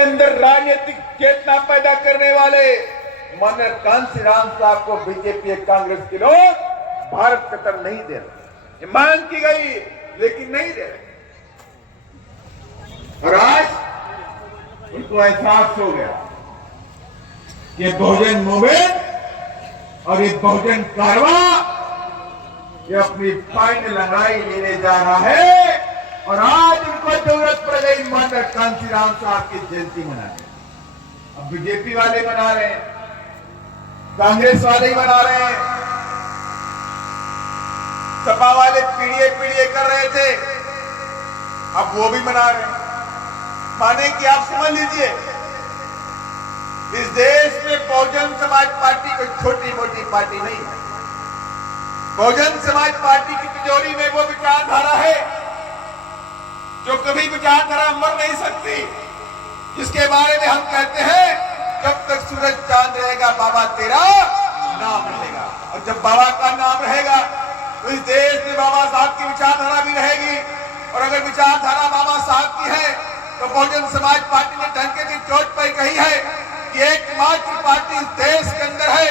के अंदर राजनीतिक चेतना पैदा करने वाले माननीय कांशीराम साहब को बीजेपी कांग्रेस के लोग भारत रत्न नहीं दे रहे। मांग की गई लेकिन नहीं दे रहे। और आज उनको एहसास हो गया कि बहुजन मूवमेंट और ये बहुजन कारवा ये अपनी फाइनल लड़ाई लेने जा रहा है। और आज उनको जरूरत पड़ गई माननीय कांशीराम साहब की जयंती मनाने। अब बीजेपी वाले मना रहे हैं, कांग्रेस वाले ही मना रहे हैं, सपा वाले पीड़िए कर रहे थे, अब वो भी मना रहे हैं। माने कि आप समझ लीजिए, इस देश में बहुजन समाज पार्टी कोई छोटी मोटी पार्टी नहीं है। बहुजन समाज पार्टी की तिजोरी में वो विचारधारा है जो कभी विचारधारा मर नहीं सकती, जिसके बारे में हम कहते हैं जब तक सूरज चांद रहेगा बाबा तेरा नाम रहेगा। और जब बाबा का नाम रहेगा तो इस देश में बाबा साहब की विचारधारा भी रहेगी। और अगर विचारधारा बाबा साहब की है तो बहुजन समाज पार्टी ने डंके की चोट पर कही है कि एकमात्र पार्टी इस देश के अंदर है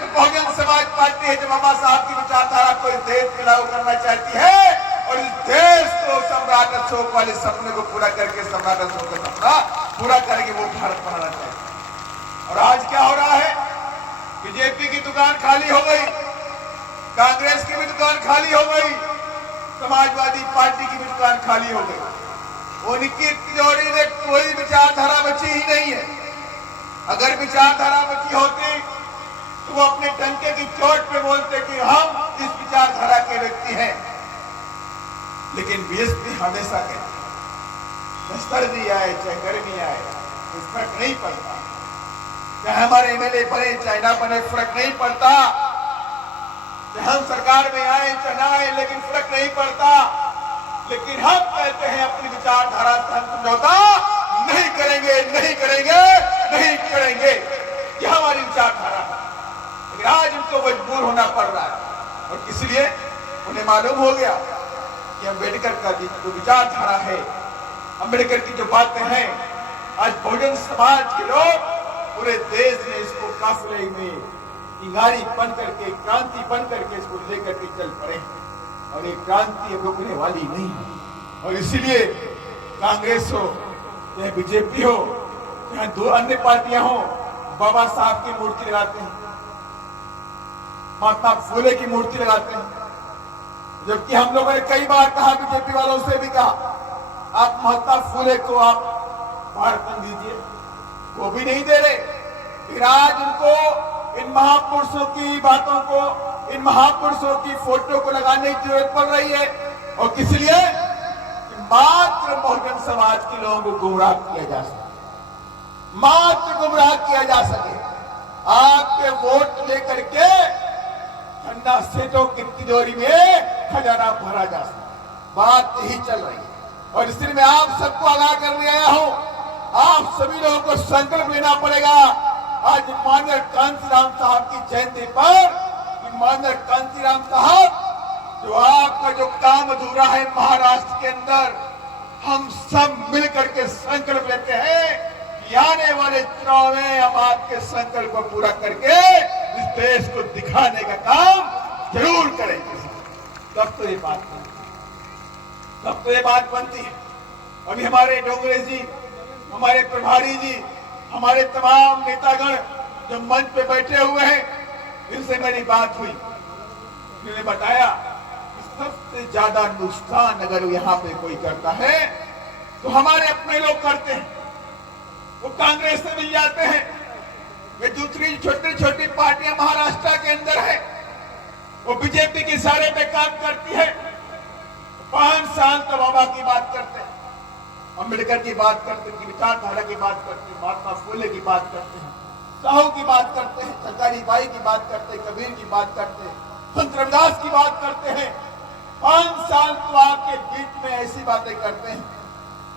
तो बहुजन समाज पार्टी है जो बाबा साहब की विचारधारा को इस देश में लागू करना चाहती है और इस देश को सम्राट अशोक वाले सपने को पूरा करके, सम्राट अशोक का सपना पूरा करके वो भारत बनाना चाहती है। और आज क्या हो रहा है, बीजेपी की दुकान खाली हो गई, कांग्रेस की भी दुकान खाली हो गई, समाजवादी पार्टी की भी दुकान खाली हो गई। उनकी तिजोरी में कोई विचारधारा बची ही नहीं है। अगर विचारधारा बची होती तो वो अपने डंके की चोट पे बोलते कि हम इस विचारधारा के व्यक्ति हैं। लेकिन बीएसपी हमेशा कहती है सर्दी आए चाहे गर्मी आए कुछ फर्क नहीं पड़ता, चाहे हमारे एमएलए बने चाहे ना बने फर्क नहीं पड़ता, चाहे हम सरकार में आए चाहे ना आए लेकिन फर्क नहीं पड़ता। लेकिन हम कहते हैं अपनी विचारधारा से हम समझौता नहीं करेंगे, नहीं करेंगे, नहीं करेंगे। यह हमारी विचारधारा है। लेकिन आज उनको मजबूर होना पड़ रहा है और इसलिए उन्हें मालूम हो गया कि अम्बेडकर का जो विचारधारा है, अम्बेडकर की जो बातें हैं, आज बहुजन समाज के लोग पूरे देश में इसको काफिले में इंगारी बन करके, क्रांति बन करके इसको लेकर के चल पड़े और ये क्रांति रुकने वाली नहीं है। और इसीलिए कांग्रेस हो चाहे बीजेपी हो चाहे दो अन्य पार्टियां हो, बाबा साहब की मूर्ति लगाते हैं, महात्मा फुले की मूर्ति लगाते हैं। जबकि हम लोगों ने कई बार कहा, बीजेपी वालों से भी कहा, आप महात्मा फुले को आप भारत रत्न दीजिए, वो भी नहीं दे रहे। फिर आज उनको इन महापुरुषों की बातों को, इन महापुरुषों की फोटो को लगाने की जरूरत पड़ रही है। और किस लिए? कि मात्र बहुजन समाज के लोगों को गुमराह किया जा सके, मात्र गुमराह किया जा सके, आपके वोट लेकर के ठंडा सेठों की तिजोरी में खजाना भरा जा सके। बात यही चल रही है और इसलिए मैं आप सबको आगाह करने आया हूं, आप सभी लोगों को संकल्प लेना पड़ेगा। आज माननीय कांशीराम साहब की जयंती पर माननीय कांशीराम साहब, जो आपका जो काम अधूरा है महाराष्ट्र के अंदर, हम सब मिलकर के संकल्प लेते हैं कि आने वाले चुनाव में हम आपके संकल्प को पूरा करके इस देश को दिखाने का काम जरूर करेंगे। तब तो ये बात बनती है। अभी हमारे डोंगरे जी, हमारे प्रभारी जी, हमारे तमाम नेतागण जो मंच पे बैठे हुए हैं, इनसे मेरी बात हुई, उन्होंने बताया कि सबसे ज्यादा नुकसान अगर यहाँ पे कोई करता है तो हमारे अपने लोग करते हैं। वो कांग्रेस से मिल जाते हैं, वे दूसरी छोटी छोटी पार्टियां महाराष्ट्र के अंदर है, वो बीजेपी के इशारे पे काम करती है। 5 साल तो बाबा की बात करते हैं, अम्बेडकर की बात करते हैं, विचारधारा की बात करते हैं, महात्मा फुले की बात करते हैं, साहू की बात करते हैं, चंदारी बाई की बात करते हैं, कबीर की बात करते हैं, संत रविदास की बात करते हैं। 5 साल तो आपके बीच में ऐसी बातें करते हैं,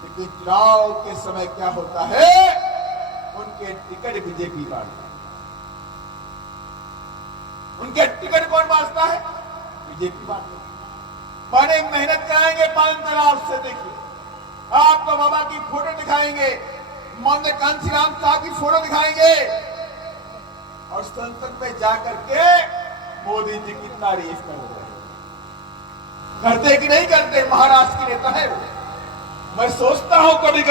लेकिन चुनाव के समय क्या होता है, उनके टिकट बीजेपी बांटता है। उनके टिकट कौन बांटता है? बीजेपी बांटता है। माने मेहनत कराएंगे 5 साल, आपसे देखिए, आपको बाबा की फोटो दिखाएंगे, माननीय कांशीराम साहब की फोटो दिखाएंगे और संसद में जाकर के मोदी जी की तारीफ कर रहे हैं। करते कि नहीं करते? महाराष्ट्र के नेता है वो। मैं सोचता हूं कभी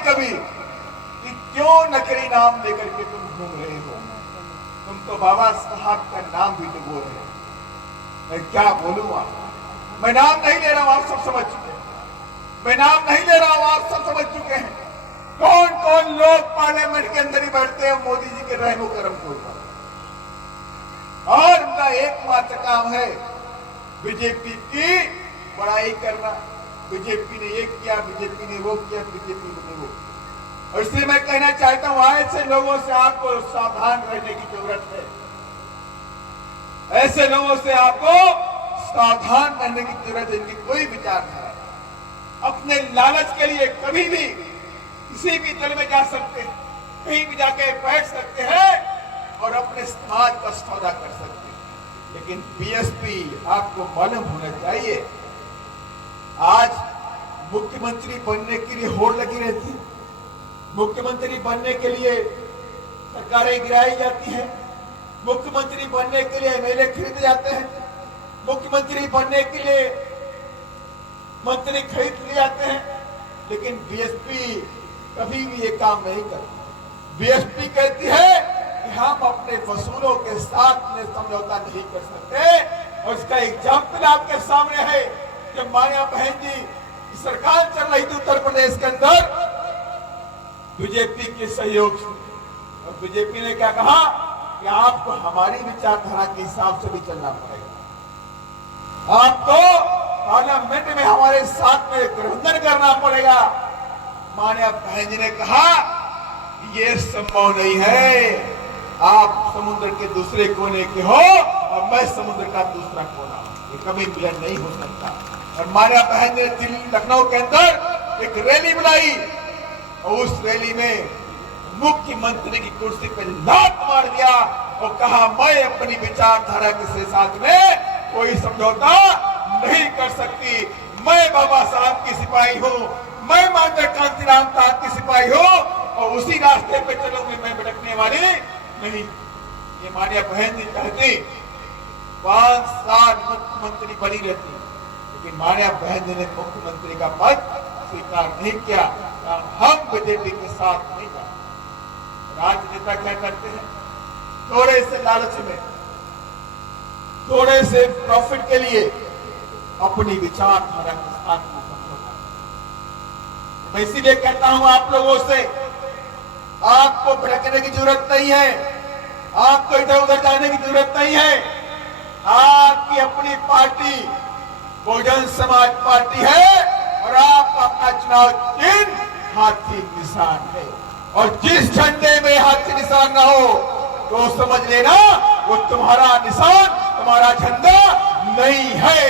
कभी कि क्यों नकली नाम लेकर के तुम घूम रहे हो। तुम तो बाबा साहब का नाम भी डुबो रहे हो। मैं क्या बोलूंगा? मैं नाम नहीं ले रहा हूं, आप सब समझ चुके हैं। मैं नाम नहीं ले रहा हूं, आप सब समझ चुके हैं। कौन कौन लोग पार्लियामेंट के अंदर ही बैठते हैं मोदी जी के रहमो करम को। और उनका एकमात्र काम है बीजेपी की बड़ाई करना। बीजेपी ने ये किया, बीजेपी ने वो किया, बीजेपी ने वो। और इसलिए मैं कहना चाहता हूं, ऐसे लोगों से आपको सावधान रहने की जरूरत है। ऐसे लोगों से आपको सावधान रहने की जरूरत है। इनकी कोई विचारधारा अपने लालच के लिए कभी भी किसी भी दल में जा सकते हैं, कहीं भी जाके बैठ सकते हैं और अपने समाज का सौदा कर सकते हैं। लेकिन बीएसपी आपको मालूम होना चाहिए, आज मुख्यमंत्री बनने के लिए होड़ लगी रहती है। मुख्यमंत्री बनने के लिए सरकारें गिराई जाती है। मुख्यमंत्री बनने के लिए एमएलए खरीदे जाते हैं। मुख्यमंत्री बनने के लिए मंत्री खरीद लिए जाते हैं। लेकिन बीएसपी कभी भी ये काम नहीं करती। बीएसपी कहती है कि हम अपने वसूलों के साथ में समझौता नहीं कर सकते। और इसका एग्जाम्पल आपके सामने है। जब माया बहन जी की सरकार चल रही थी उत्तर प्रदेश के अंदर बीजेपी के सहयोग से, और बीजेपी ने क्या कहा कि आपको हमारी विचारधारा के हिसाब से भी चलना पड़ेगा। आपको पार्लियामेंट में हमारे साथ में गठबंधन करना पड़ेगा। माननीय बहन जी ने कहा ये संभव नहीं है। आप समुद्र के दूसरे कोने के हो और मैं समुद्र का दूसरा कोना हूं। ये कभी मिलन नहीं हो सकता। और माननीय बहन ने दिल्ली लखनऊ के अंदर एक रैली बुलाई और उस रैली में मुख्यमंत्री की कुर्सी पे लात मार दिया और कहा मैं अपनी विचारधारा के साथ में कोई समझौता नहीं कर सकती। मैं बाबा साहब की सिपाही हूं, मैं माननीय कांशीराम साहब की सिपाही हूं और उसी रास्ते पे चलूंगी, मैं भटकने वाली नहीं। ये माननीय बहन जी चाहती 5 साल मुख्यमंत्री बनी रहती, लेकिन माननीय बहन जी ने मुख्यमंत्री का पद स्वीकार नहीं किया। हम बीजेपी के साथ नहीं जाते। राजनेता क्या करते हैं? थोड़े से लालच में, थोड़े से प्रॉफिट के लिए अपनी विचारधारा के साथ में समझौता। मैं इसीलिए कहता हूं आप लोगों से, आपको भटकने की जरूरत नहीं है। आपको इधर उधर जाने की जरूरत नहीं है। आपकी अपनी पार्टी बहुजन समाज पार्टी है और आपका अपना चुनाव चिन्ह हाथी निशान है। और जिस झंडे में हाथी निशान ना हो तो समझ लेना वो तुम्हारा निशान, तुम्हारा झंडा नहीं है।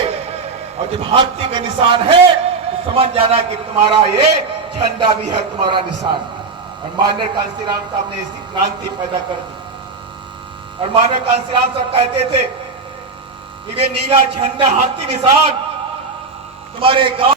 और जब हाथी का निशान है तो समझ जाना कि तुम्हारा ये झंडा भी है, तुम्हारा निशान है। और माननीय कांशीराम साहब ने ऐसी क्रांति पैदा कर दी। और माननीय कांशीराम साहब कहते थे कि ये नीला झंडा हाथी निशान तुम्हारे गांव